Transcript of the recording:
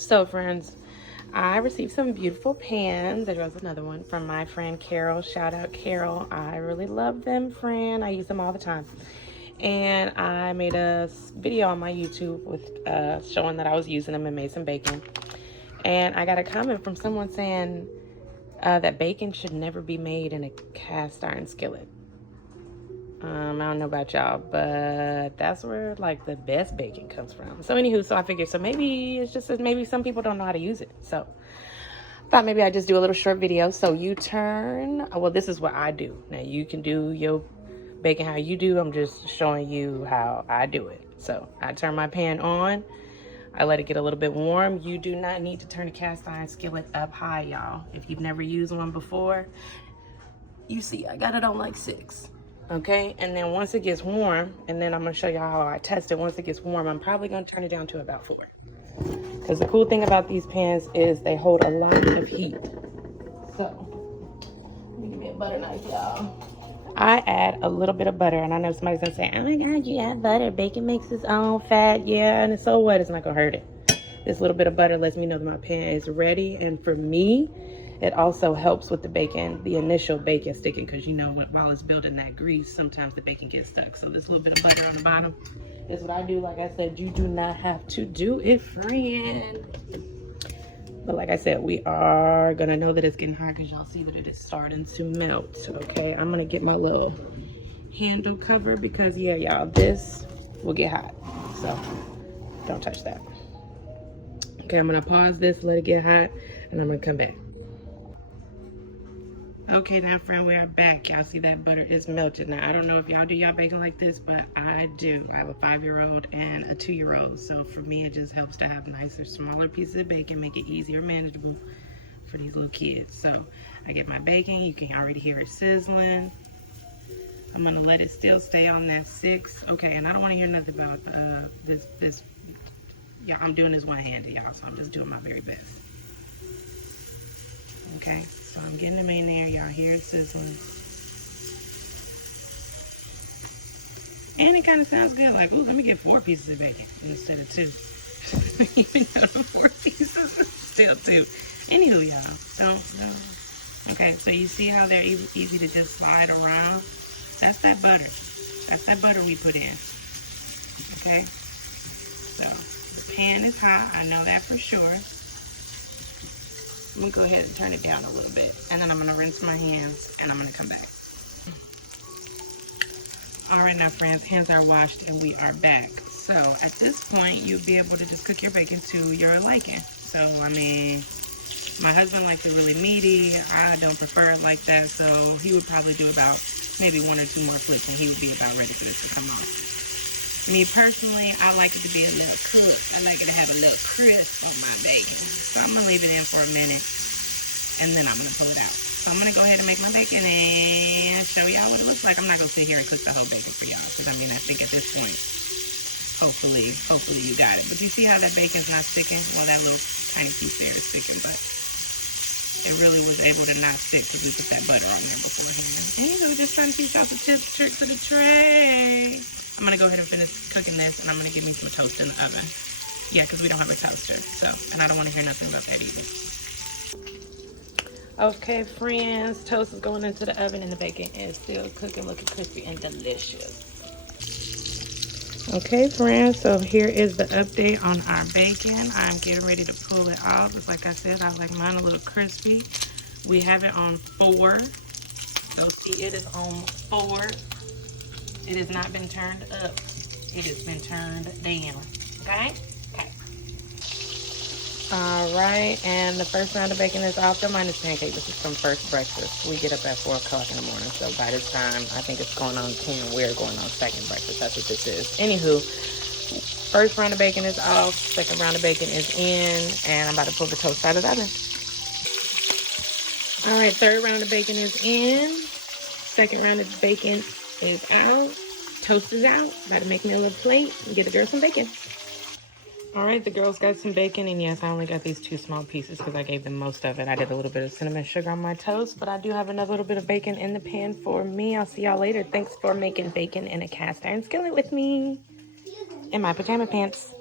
So friends, I received some beautiful pans. There was another one from my friend Carol. Shout out Carol. I really love them, friend. I use them all the time. And I made a video on my YouTube with showing that I was using them and made some bacon. And I got a comment from someone saying that bacon should never be made in a cast iron skillet. I don't know about y'all, but that's where like the best bacon comes from. So anywho, so I figured, so maybe it's just that maybe some people don't know how to use it. So I thought maybe I'd just do a little short video. So you turn, well, this is what I do. Now you can do your bacon how you do. I'm just showing you how I do it. So I turn my pan on. I let it get a little bit warm. You do not need to turn a cast iron skillet up high, y'all. If you've never used one before, you see I got it on like 6. Okay, and then once it gets warm, and then I'm gonna show y'all how I test it. Once it gets warm, I'm probably gonna turn it down to about 4. Because the cool thing about these pans is they hold a lot of heat. So, let me give me a butter knife, y'all. I add a little bit of butter, and I know somebody's gonna say, oh my God, you add butter. Bacon makes its own fat. Yeah, and so what? It's not gonna hurt it. This little bit of butter lets me know that my pan is ready, and for me, it also helps with the bacon, the initial bacon sticking, because you know while it's building that grease, sometimes the bacon gets stuck. So this little bit of butter on the bottom is what I do. Like I said, you do not have to do it, friend. But like I said, we are gonna know that it's getting hot because y'all see that it is starting to melt. Okay, I'm gonna get my little handle cover because yeah, y'all, this will get hot. So don't touch that. Okay, I'm gonna pause this, let it get hot, and I'm gonna come back. Okay, now friend, we are back. Y'all see that butter is melted. Now, I don't know if y'all do y'all bacon like this, but I do. I have a 5-year-old and a 2-year-old. So for me, it just helps to have nicer, smaller pieces of bacon, make it easier manageable for these little kids. So I get my bacon. You can already hear it sizzling. I'm gonna let it still stay on that 6. Okay, and I don't wanna hear nothing about this. Yeah, I'm doing this one-handed, y'all, so I'm just doing my very best. Okay, so I'm getting them in there. Y'all hear it sizzling. And it kind of sounds good. Like, ooh, let me get 4 pieces of bacon instead of 2. Even though the 4 pieces is still 2. Anywho, y'all. So, okay, so you see how they're easy to just slide around? That's that butter. That's that butter we put in. Okay? So, the pan is hot. I know that for sure. I'm gonna go ahead and turn it down a little bit, and then I'm gonna rinse my hands and I'm gonna come back. All right, now friends, hands are washed and we are back. So at this point, you'll be able to just cook your bacon to your liking. So I mean, my husband likes it really meaty. I don't prefer it like that, so he would probably do about maybe 1 or 2 more flips and he would be about ready for this to come off. Me personally, I like it to be a little cooked. I like it to have a little crisp on my bacon. So I'm gonna leave it in for a minute and then I'm gonna pull it out. So I'm gonna go ahead and make my bacon and show y'all what it looks like. I'm not gonna sit here and cook the whole bacon for y'all because I mean, I think at this point, hopefully you got it. But you see how that bacon's not sticking? Well, that little tiny piece there is sticking, but it really was able to not stick because we put that butter on there beforehand. Anyway, just trying to teach y'all some tips, tricks of the trade. I'm gonna go ahead and finish cooking this and I'm gonna give me some toast in the oven. Yeah, because we don't have a toaster, so, and I don't wanna hear nothing about that either. Okay, friends, toast is going into the oven and the bacon is still cooking, looking crispy and delicious. Okay, friends, so here is the update on our bacon. I'm getting ready to pull it off. It's like I said, I like mine a little crispy. We have it on 4. So see, it is on 4. It has not been turned up. It has been turned down. Okay? Okay. All right, and the first round of bacon is off. Don't mind this pancake. This is from First Breakfast. We get up at 4 o'clock in the morning, so by this time, I think it's going on 10. We're going on second breakfast. That's what this is. Anywho, first round of bacon is off. Second round of bacon is in, and I'm about to pull the toast out of the oven. All right, third round of bacon is in. Second round of bacon is out. Toast is out. About to make me a little plate and get the girls some bacon. All right, the girls got some bacon, and yes, I only got these 2 small pieces because I gave them most of it. I did a little bit of cinnamon sugar on my toast, but I do have another little bit of bacon in the pan for me. I'll see y'all later. Thanks for making bacon in a cast iron skillet with me in my pajama pants.